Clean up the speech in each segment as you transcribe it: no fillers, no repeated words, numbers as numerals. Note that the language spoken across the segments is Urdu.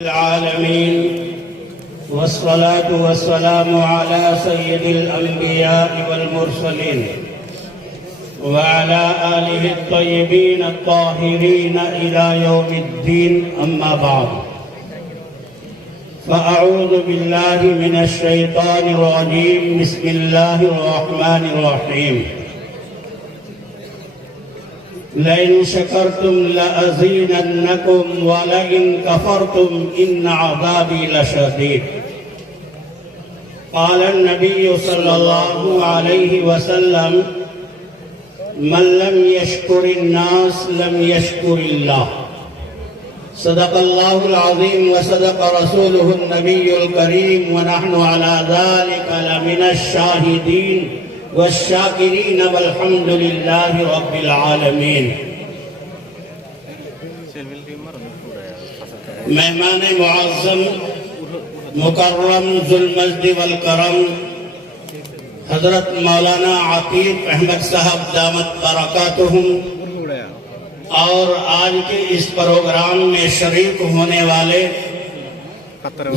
العالمين والصلاة والسلام على سيد الأنبياء والمرسلين وعلى آله الطيبين الطاهرين إلى يوم الدين أما بعد فأعوذ بالله من الشيطان الرجيم بسم الله الرحمن الرحيم لئن شكرتم لأزيدنكم ولئن كفرتم إن عذابي لشديد قال النبي صلى الله عليه وسلم من لم يشكر الناس لم يشكر الله صدق الله العظيم وصدق رسوله النبي الكريم ونحن على ذلك لمن الشاهدين والشاکرین والحمد للہ رب العالمین۔ مہمان معظم مکرم ذو المجد والکرم حضرت مولانا عتیق احمد صاحب دامت برکاتہم اور آج کے اس پروگرام میں شریک ہونے والے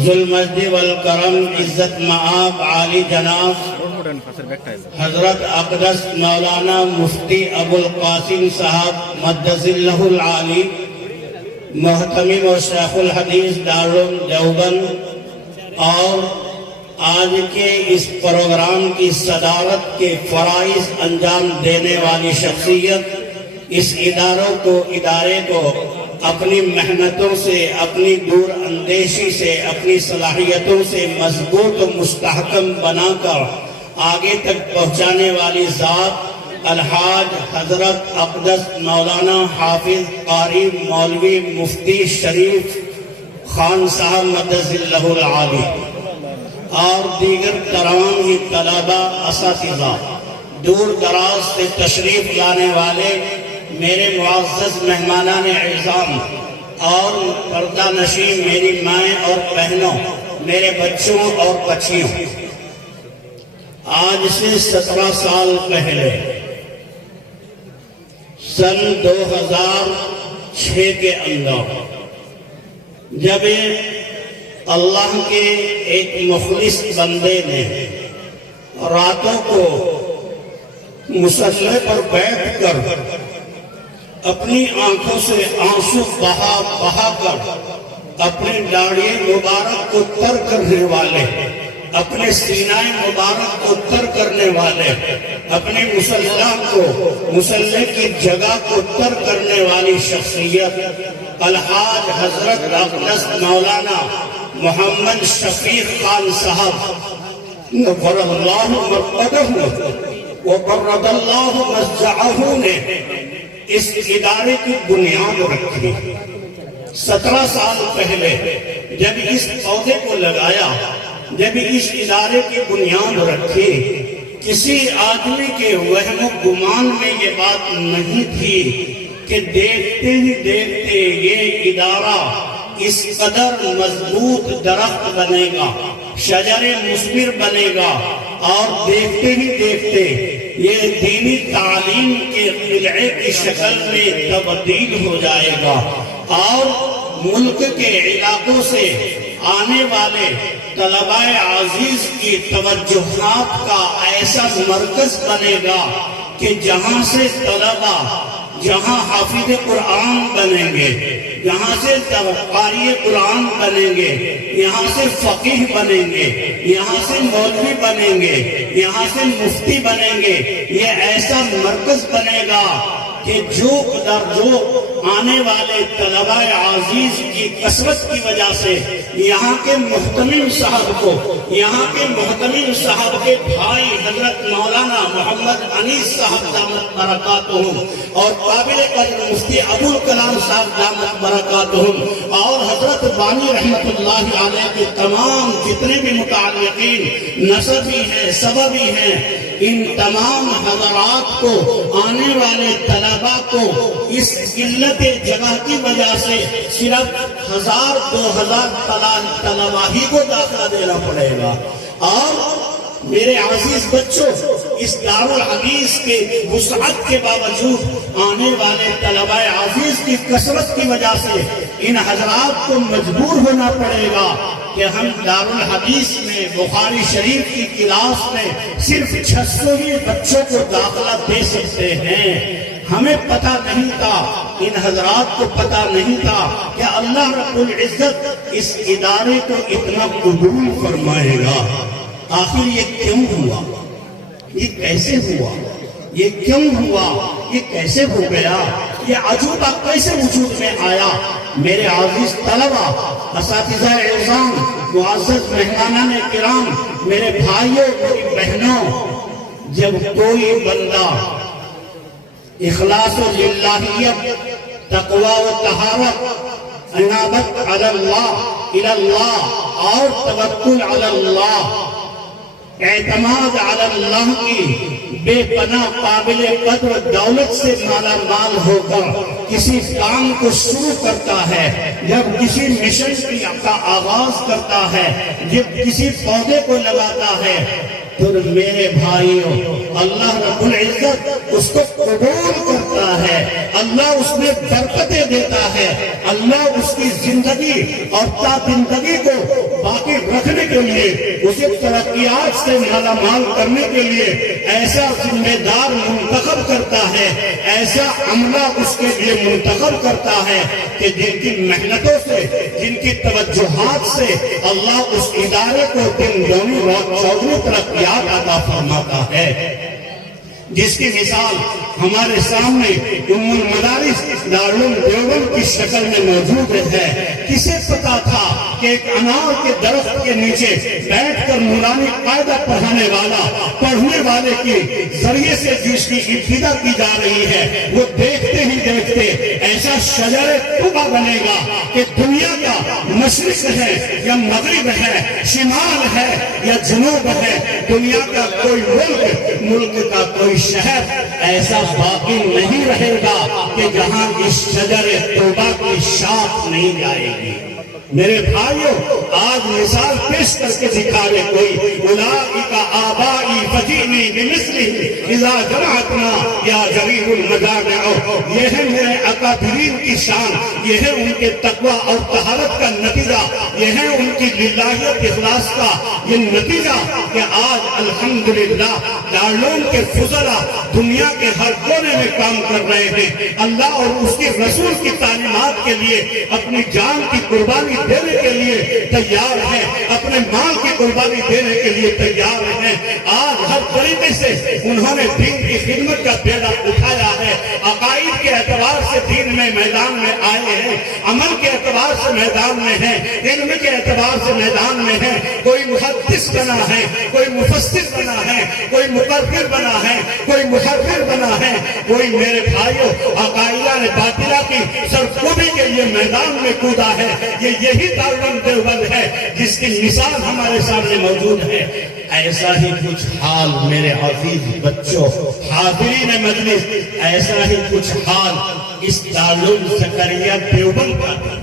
ذو المجد والکرم عزت مآب عالی جناب حضرت اقدس مولانا مفتی ابو القاسم صاحب مدث اللہ العالی محتمم و شیخ الحدیث دارالعلوم دیوبند اور آج کے اس پروگرام کی صدارت کے فرائض انجام دینے والی شخصیت اس ادارے کو اپنی محنتوں سے اپنی دور اندیشی سے اپنی صلاحیتوں سے مضبوط و مستحکم بنا کر آگے تک پہنچانے والی ذات الحاج حضرت اقدس مولانا حافظ قاری مولوی مفتی شریف خان صاحب مدث اللہ العالی اور دیگر تمام ہی طلبہ اساتذہ دور دراز سے تشریف لانے والے میرے معزز مہمانان اعظام اور پردہ نشین میری مائیں اور بہنوں میرے بچوں اور بچیوں، آج سے 17 سال پہلے سن 2006 کے اندر جب اللہ کے ایک مخلص بندے نے راتوں کو مصلی پر بیٹھ کر اپنی آنکھوں سے آنسو بہا کر اپنی داڑھی مبارک کو تر کرنے والے، اپنے سینہ مبارک کو تر کرنے والے، اپنے مصلی کی جگہ کو تر کرنے والی شخصیت الحاج حضرت اقدس مولانا محمد شفیق خان صاحب نور اللہ مرقدہ وبرد اللہ مسجعہ نے اس ادارے کی بنیاد رکھی۔ 17 سال پہلے جب اس پودے کو لگایا، جب اس ادارے کی بنیاد رکھی، کسی آدمی کے وہم و گمان میں یہ بات نہیں تھی کہ دیکھتے ہی دیکھتے یہ ادارہ اس قدر مضبوط درخت بنے گا، شجر مثمر بنے گا اور دیکھتے ہی دیکھتے یہ دینی تعلیم کے قلعے کی شکل میں تبدیل ہو جائے گا اور ملک کے علاقوں سے آنے والے طلباء عزیز کی توجہات کا ایسا مرکز بنے گا کہ جہاں سے طلباء، جہاں حافظ قرآن بنیں گے، یہاں سے قاری قرآن بنیں گے، یہاں سے فقیہ بنیں گے، یہاں سے مولوی بنیں گے، یہاں سے مفتی بنیں گے، یہ ایسا مرکز بنے گا کہ جو آنے والے طلباء عزیز کی کثرت کی وجہ سے یہاں کے محتمم صاحب کے بھائی حضرت مولانا محمد انیس صاحب دامت برکاتہم اور قابل قدر مفتی ابو الکلام صاحب دامت برکاتہم اور حضرت بانی رحمت اللہ علیہ کے تمام جتنے بھی متعلقین نسبی ہیں سببی ہیں، ان تمام حضرات کو آنے والے طلباء کو اس قلت جگہ کی وجہ سے صرف 1000-2000 طلباء ہی کو داخلہ دینا پڑے گا اور میرے عزیز بچوں، اس دارالحدیث کے وسعت کے باوجود آنے والے طلباء عزیز کی کثرت کی وجہ سے ان حضرات کو مجبور ہونا پڑے گا کہ ہم دارالحدیث میں بخاری شریف کی کلاس میں صرف 600 بچوں کو داخلہ دے سکتے ہیں۔ ہمیں پتہ نہیں تھا، ان حضرات کو پتہ نہیں تھا کہ اللہ رب العزت اس ادارے کو اتنا قبول فرمائے گا۔ آخر یہ کیوں ہوا؟ یہ کیسے ہوا؟ یہ کیوں ہوا؟ یہ کیسے ہو گیا؟ یہ عجوبہ کیسے وجود میں آیا؟ میرے عزیز طلبہ، اساتذہ اعزام، معزز مہمانان کرام، میرے بھائیوں، میری بہنوں، جب کوئی بندہ اخلاص و للہیت، تقوی و طہارت، عنابت علی اللہ اور توکل علی اللہ، اعتماد علی اللہ کی بے پناہ قابل قدر دولت سے مالا مال ہو کر کسی کام کو شروع کرتا ہے، جب کسی مشن کا آغاز کرتا ہے، جب کسی پودے کو لگاتا ہے، تو میرے بھائیوں اللہ رب العزت اس کو قبول کرتا ہے، اللہ اس میں برکتیں دیتا ہے، اللہ اس کی زندگی اور تا زندگی کو باقی رکھنے کے لیے، اسے ترقیات سے مالا مال کرنے کے لیے ایسا ذمہ دار منتخب کرتا ہے، ایسا عملہ اس کے لیے منتخب کرتا ہے کہ جن کی محنتوں سے، جن کی توجہات سے اللہ اس ادارے کو دن دونی رات چوگنی ترقیات عطا فرماتا ہے، جس کی مثال ہمارے سامنے ام المدارس دارالعلوم دیوبند کی شکل میں موجود ہے۔ کسے پتا تھا کہ ایک انار کے درخت کے نیچے بیٹھ کر نورانی قاعدہ پڑھنے والے کے ذریعے سے جس کی ابتدا کی جا رہی ہے، وہ دیکھتے ہی دیکھتے ایسا شجر طوبہ بنے گا کہ دنیا کا مشرق ہے یا مغرب ہے، شمال ہے یا جنوب ہے، دنیا کا کوئی ملک کا کوئی شہر ایسا باقی نہیں رہے گا کہ جہاں اس شجر طوبہ کی شاخ نہیں جائے گی۔ میرے بھائیوں، آج مثال پیش کر کے دکھا رہے کوئی، اولئک آبائی فجئنی بمثلہ اذا جمعتنا یا جریح المجامع، یہ ہے میرے اکابرین کی شان، یہ ہے ان کے تقوی اور طہارت کا نتیجہ، یہ ہے ان کی للہیت اخلاص کا یہ نتیجہ کہ آج الحمدللہ دارالعلوم کے فضلاء دنیا کے ہر کونے میں کام کر رہے ہیں، اللہ اور اس کے رسول کی تعلیمات کے لیے اپنی جان کی قربانی دینے کے لیے تیار ہیں، اپنے مال کی قربانی دینے کے لیے تیار ہیں۔ آج ہر طریقے سے انہوں نے دین کی خدمت کا بیڑا اٹھایا ہے، عقائد کے اعتبار سے دین میں میدان میں آئے ہیں، عمل کے اعتبار سے میدان میں ہیں، علم کے اعتبار سے میدان میں ہیں۔ کوئی محدث بنا ہے، کوئی مفسر بنا ہے، کوئی مقرر بنا ہے، کوئی محرر بنا ہے، کوئی میرے بھائیوں عقائدہ باطلہ کی سرکوبی کے لیے میدان میں کودا ہے۔ یہی دارالعلوم دیوبند ہے جس کی مثال ہمارے سامنے موجود ہے۔ ایسا ہی کچھ حال میرے عزیز بچوں، حاضرین مجلس، ایسا ہی کچھ حال اس دارالعلوم زکریا دیوبند کا تھا،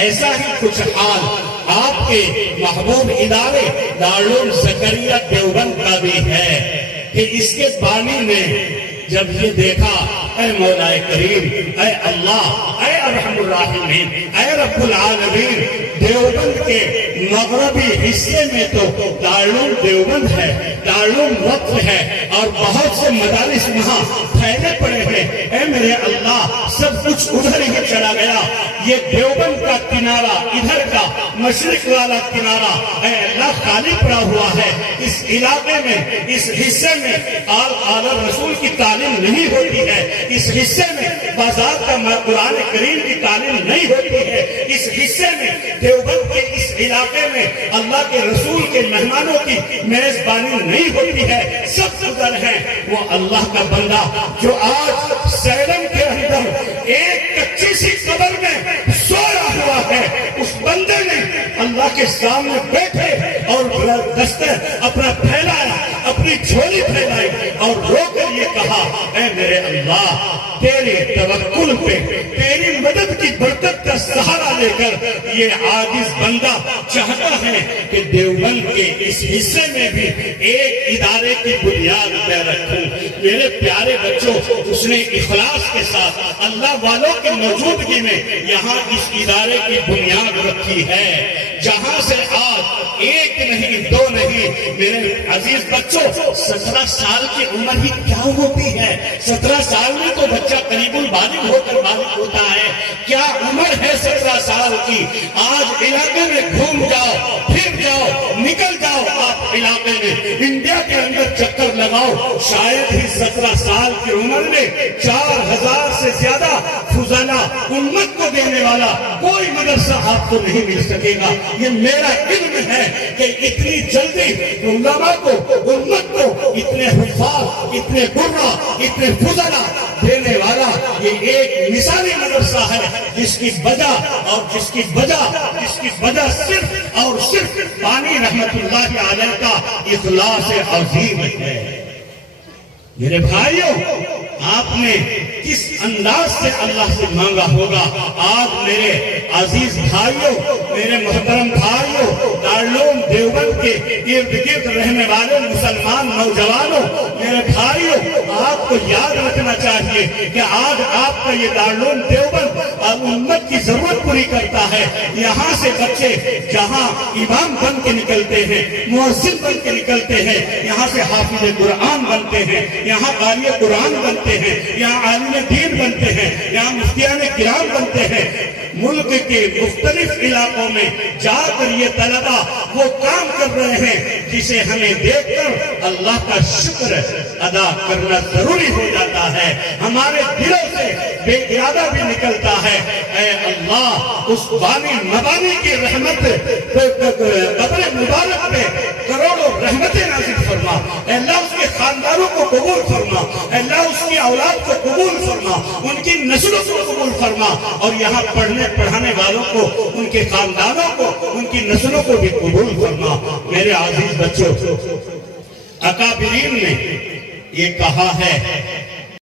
ایسا ہی کچھ حال آپ کے محبوب ادارے دارالعلوم زکریا دیوبند کا بھی ہے کہ اس کے بانی نے جب یہ دیکھا، اے مولا کریم، اے اللہ، اے ارحم الراحمین، اے رب العالمین، دیوبند کے مغربی حصے میں تو دارالعلوم دیوبند ہے، دارالعلوم وقف ہے اور بہت سے مدارس وہاں پھیلے پڑے ہیں، اے میرے اللہ، سب کچھ ادھر ہی چلا گیا۔ یہ دیوبند کا کنارہ، ادھر کا مشرق والا کنارہ، اے اللہ، خالی پڑا ہوا ہے۔ اس علاقے میں، اس حصے میں آل رسول کی تعلیم نہیں ہوتی ہے، اس حصے میں بازار کا قرآن کریم کی تعلیم نہیں ہوتی ہے، اس حصے میں دیوبند کے اس علاقے میں اللہ کے رسول کے مہمانوں کی میزبانی نہیں ہوتی ہے، سب ادھر ہیں۔ وہ اللہ کا بندہ جو آج سیلم کے اندر ایک کچی سی قبر میں سویا ہوا ہے، اس بندے نے اللہ کے سامنے بیٹھے اور دستر اپنا پھیلایا، اپنی جھولی پھیلائی اور رو کر یہ کہا، اے میرے اللہ، تیرے توکل پہ، تیری مدد کی برکت کا سہارا لے کر یہ عاجز بندہ چاہتا ہے کہ دیوبند کے اس حصے میں بھی ایک ادارے کی بنیاد میں رکھوں۔ میرے پیارے بچوں، اس نے اخلاص کے ساتھ اللہ والوں کی موجودگی میں یہاں اس ادارے کی بنیاد رکھی ہے، جہاں سے آج ایک نہیں دو نہیں، میرے عزیز بچوں 17 سال کی عمر ہی کیا ہوتی ہے؟ 17 سال میں تو بچہ قریب البالغ ہو کر بالغ ہوتا ہے، کیا عمر ہے 17 سال کی؟ آج علاقے میں گھوم جاؤ، پھر جاؤ، نکل جاؤ آپ علاقے میں، انڈیا کے اندر چکر لگاؤ، شاید ہی 17 سال کی عمر میں 4000 سے زیادہ فضلہ امت کو دینے والا کوئی مدرسہ آپ کو نہیں مل سکے گا۔ یہ میرا علم ہے کہ اتنی جلدی علماء کو، امت کو اتنے حفاظ، اتنے قرہ، اتنے فضلہ دینے والا یہ ایک مثالی مدرسہ ہے، جس کی وجہ صرف اور صرف بانی رحمت اللہ علیہ کا اخلاص عظیم ہے۔ میرے بھائیوں، آپ نے کس انداز سے اللہ سے مانگا ہوگا؟ آج میرے عزیز بھائیوں، میرے محترم بھائیوں، دارالعلوم دیوبند کے ارد گرد رہنے والے مسلمان نوجوانوں، میرے بھائیوں، آپ کو یاد رکھنا چاہیے کہ آج آپ کا یہ دارالعلوم دیوبند امت کی ضرورت پوری کرتا ہے۔ یہاں سے بچے جہاں امام بن کے نکلتے ہیں، مؤذن بن کے نکلتے ہیں، یہاں سے حافظ قرآن بنتے ہیں، یہاں قاری قرآن بنتے ہیں، یہاں عالم دین بنتے ہیں، یہاں مفتیان کرام بنتے ہیں۔ ملک کے مختلف علاقوں میں جا کر یہ طلبہ وہ کام کر رہے ہیں جسے ہمیں دیکھ کر اللہ کا شکر ادا کرنا ضروری ہو جاتا ہے۔ ہمارے دلوں سے بے ارادہ بھی نکلتا ہے، اے اللہ اس بانی مبانی کی رحمت قبر مبارک میں کروڑوں رحمتیں نازل فرما، اے اللہ اس کے خاندانوں کو قبول فرما، اے اللہ اس کی اولاد کو قبول فرما، ان کی نسلوں کو قبول فرما، اور یہاں پڑھنے پڑھانے والوں کو، ان کے خاندانوں کو، ان کی نسلوں کو بھی قبول فرما۔ میرے عزیز بچوں، اکابرین نے یہ کہا ہے